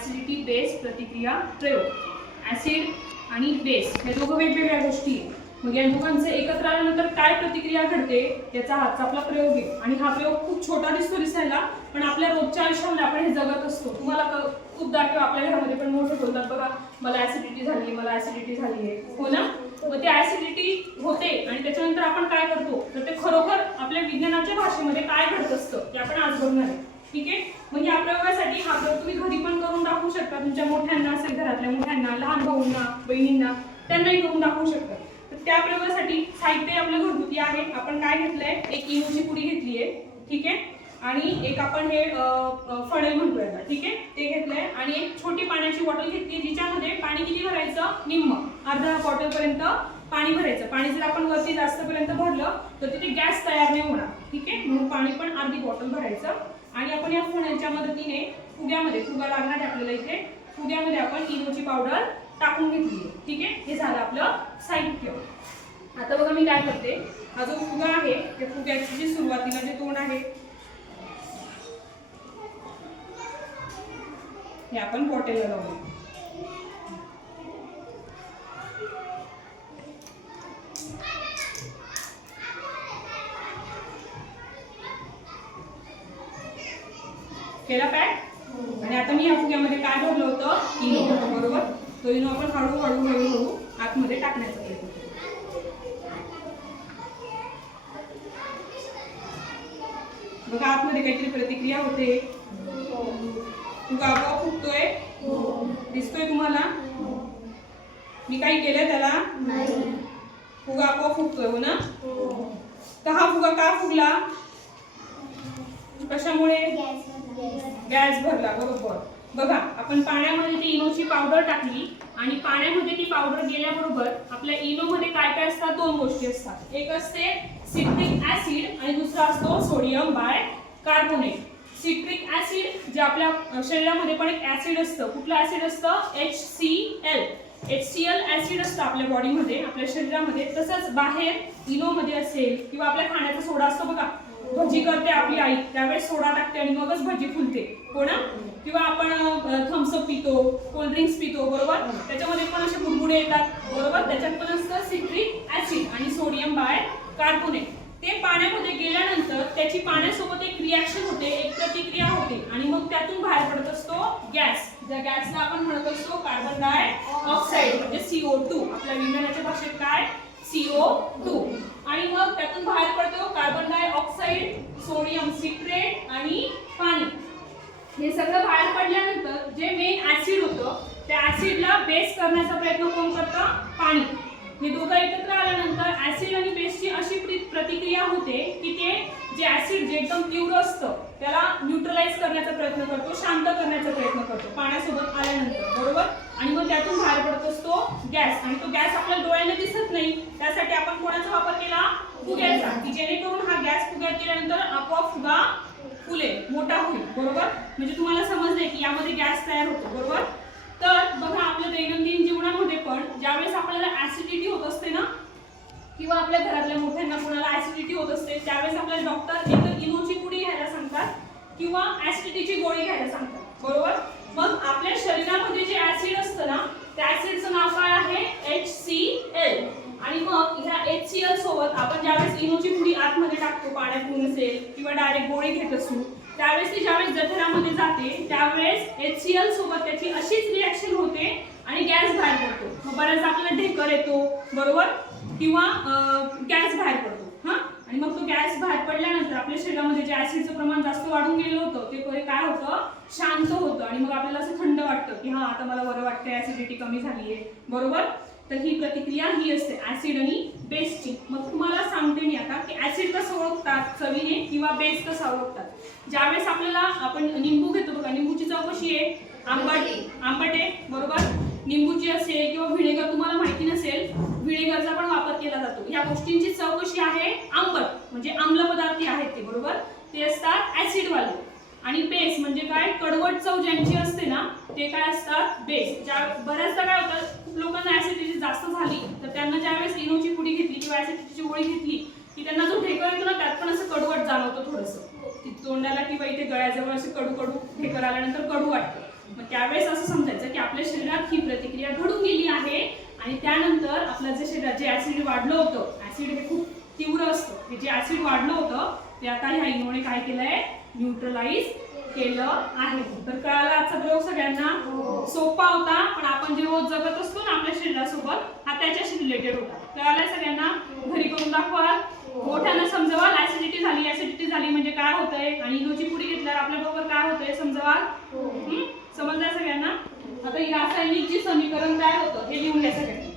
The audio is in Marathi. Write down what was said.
ऍसिडिटी बेस प्रतिक्रिया प्रयोग। ऍसिड आणि बेस हे दोघं वेगवेगळ्या गोष्टी आहेत। मग या दोघांचं एकत्र आल्यानंतर काय प्रतिक्रिया घडते याचा हाचा आपला प्रयोग आहे। आणि हा प्रयोग खूप छोटा दिसायला, पण आपल्या रोजच्या आयुष्यामध्ये आपण हे जगत असतो। तुम्हाला खूपदा किंवा आपल्या घरामध्ये पण मोठे बोलतात बघा, मला ऍसिडिटी झाली, मला ऍसिडिटी झाली आहे, हो ना। मग ते ऍसिडिटी होते आणि त्याच्यानंतर आपण काय करतो तर ते खरोखर आपल्या विज्ञानाच्या भाषेमध्ये काय घडत असतं ते आपण आज बघणार आहे। ठीक आहे, मग या प्रयोगासाठी हा प्रयोग तुम्ही घरी पण करून दाखवू शकता। तुमच्या मोठ्यांना असेल, घरातल्या मोठ्यांना, लहान भाऊंना, बहिणींना, त्यांनाही करून दाखवू शकता। तर त्या प्रयोगासाठी साहित्य आपलं घरगुती आहे। आपण काय घेतलंय, एक इनोची पुडी घेतली आहे, ठीक आहे, आणि एक आपण हे फणेल म्हणतोय आता, ठीक आहे, ते घेतलंय, आणि एक छोटी पाण्याची बॉटल घेतली जिच्यामध्ये पाणी किती भरायचं, निम्म अर्धा बॉटल पर्यंत पाणी भरायचं। पाणी जर आपण वरती जास्त पर्यंत भरलं तर तिथे गॅस तयार नाही होणार, ठीक आहे, म्हणून पाणी पण अर्धी बॉटल भरायचं। आणि आपण या फणेलच्या मदतीने फुगा लागणार आहे आपल्याला, इथे फुग्यामध्ये आपण इनोची पावडर टाकून घेतली आहे, ठीक आहे। हे झालं आपलं साहित्य। आता बघा मी काय करते, हा जो फुगा आहे त्या फुग्याची जी सुरुवातीला जे तोंड आहे हे आपण बॉटलला लावू। केला पॅक। आणि आता मी या फुग्यामध्ये काय भरलं होतं, इनो, बरोबर। तो इनो आपण हळूहळू आतमध्ये टाकण्याचा प्रयत्न करू। बघा आतमध्ये काहीतरी प्रतिक्रिया होते, फुगा आपोआप फुगतोय, दिसतोय तुम्हाला। मी काही केलं त्याला, फुगा आपोआप फुगतोय, हो ना। तर हा फुगा का फुगला, कशामुळे, गॅस भरला, बरोबर। बघा आपण पाण्यामध्ये ती इनोची पावडर टाकली आणि पाण्यामध्ये ती पावडर गेल्याबरोबर आपल्या इनोमध्ये काय काय असतात, दोन गोष्टी असतात। एक असते सिट्रिक ऍसिड आणि दुसरा असतो सोडियम बायकार्बोनेट। सिट्रिक ऍसिड जे आपल्या शरीरामध्ये पण एक ऍसिड असतं, कुठलं ऍसिड असतं, HCl ऍसिड असतं आपल्या बॉडीमध्ये, आपल्या शरीरामध्ये। तसंच बाहेर इनोमध्ये असेल किंवा आपल्या खाण्याचा सोडा असतो बघा, भजी करते आपली आई त्यावेळेस सोडा टाकते आणि मगच भजी फुलते, हो ना। किंवा आपण थम्सअप पितो, कोल्ड्रिंक्स पितो, बरोबर, त्याच्यामध्ये पण असे बुडबुडे येतात, बरोबर, त्याच्यात पण असतं सिट्रिक ऍसिड आणि सोडियम बायकार्बोनेट। ते पाण्यामध्ये गेल्यानंतर त्याची पाण्यासोबत एक रिॲक्शन होते, एक प्रतिक्रिया होते, आणि मग त्यातून बाहेर पडत असतो गॅस। ज्या गॅसला आपण म्हणत असतो कार्बन डायऑक्साईड म्हणजे CO2, आपल्या विज्ञानाच्या भाषेत काय, CO2। आणि मग त्यातून बाहेर पडतो कार्बन डायऑक्साईड, सोडियम सिट्रेट आणि पाणी। हे सगळं बाहेर पडल्यानंतर जे मेन ऍसिड होतं त्या ऍसिडला बेस करण्याचा प्रयत्न कोण करतं, पाणी। हे दोघं एकत्र आल्यानंतर ऍसिड आणि बेसची अशी प्रतिक्रिया होते की ते जे ऍसिड जे एकदम तीव्र असतं त्याला न्यूट्रलाइज करण्याचा प्रयत्न करतो, शांत करण्याचा प्रयत्न करतो पाण्यासोबत आल्यानंतर, बरोबर। आणि मग त्यातून बाहेर पडत असतो गॅस, आणि तो गॅस आपल्याला डोळ्याने दिसत नाही, त्यासाठी आपण कोणाचा वापर केला, फुग्याचा, की जेणेकरून हा गॅस फुग्यात गेल्यानंतर आपोआप फुगा फुलेल, मोठा होईल, बरोबर। म्हणजे तुम्हाला समजले की यामध्ये गॅस तयार होतो, बरोबर। तर बघा आपल्या दैनंदिन जीवनामध्ये पण ज्यावेळेस आपल्याला ऍसिडिटी होत असते ना, किंवा आपल्या घरातल्या मोठ्यांना कोणाला ऍसिडिटी होत असते त्यावेळेस आपल्याला डॉक्टर एक इनोची पुडी घ्यायला सांगतात किंवा ऍसिडिटीची गोळी घ्यायला सांगतात, बरोबर। मग आपल्या शरीरामध्ये जे ऍसिड असतं ना त्या ऍसिडचं नाव काय आहे, HCl। आणि मग ह्या HCl सोबत आपण ज्यावेळेस इनोची पुडी आतमध्ये टाकतो, पाण्यात नसेल किंवा डायरेक्ट गोळी घेत असू, त्यावेळेस ती ज्यावेळेस जठरामध्ये जाते त्यावेळेस HCl सोबत त्याची अशीच रिॲक्शन होते आणि गॅस बाहेर पडतो। मग बऱ्याच आपल्याला ढेकर येतो, बरोबर, किंवा गॅस बाहेर पडतो, हा। आणि मग तो गॅस बाहेर पडल्यानंतर आपल्या शरीरामध्ये जे ऍसिडचं प्रमाण जास्त वाढून गेलं होतं ते काय होतं, शांत होतं, आणि मग आपल्याला असं थंड वाटतं की हा आता मला बरं वाटतंय, ऍसिडिटी कमी झाली आहे, बरोबर। तर ही प्रतिक्रिया ही असते ऍसिड आणि बेसची। मग तुम्हाला सांगते मी आता की ऍसिड कसं ओळखतात चवीने किंवा बेस कसा ओळखतात। ज्यावेळेस आपल्याला आपण निंबू घेतो बघा, निंबूची चव कशी आहे, आंबट आहे, बरोबर। निंबूची असेल किंवा व्हिनेगर, तुम्हाला माहिती नसेल व्हिनेगरचा पण वापर केला जातो। या गोष्टींची चव कशी आहे, आंबट, म्हणजे आम्ल पदार्थ आहेत ते, बरोबर, ते असतात ऍसिड वाले। आणि बेस म्हणजे काय, कडवट चव ज्यांची असते ना ते काय असतात, बेस। बऱ्याचदा काय होतं, खूप लोकांना ऍसिडिटी जास्त झाली तर त्यांना ज्यावेळेस इनोची पुडी घेतली किंवा ऍसिडिटीची गोळी घेतली की त्यांना जो ढेकर येतो ना त्यात पण असं कडवट जाणवतं थोडंसं, तोंडाला किंवा इथे गळ्याजवळ असे कडू ढेकर आल्यानंतर कडू वाटतं। मग त्यावेळेस असं समजायचं की आपल्या शरीरात ही प्रतिक्रिया घडून गेली आहे आणि त्यानंतर आपलं जे शरीरात जे ऍसिड वाढलं होतं, ऍसिड हे खूप तीव्र असतं, हे जे ऍसिड वाढलं होतं ते आता ह्या इनोने काय केलंय, न्यूट्रलाइज केलं आहे. तर कळाला आजचा प्रयोग सगळ्यांना? सोपा होता, पण आपण जे रोज जगत असतो ना आपल्या शरीरासोबत हा त्याच्याशी रिलेटेड होता. कळालाय सगळ्यांना? घरी करून दाखवाल, मोठ्यानं समजवाल. ऍसिडिटी झाली म्हणजे काय होतंय आणि इनोची पुडी घेतल्यावर आपल्या बरोबर काय होतंय समजवाल. समजलंय सगळ्यांना? आता ही रासायनिक जी समीकरण तयार होतं हे लिहून घ्या सगळ्यांनी.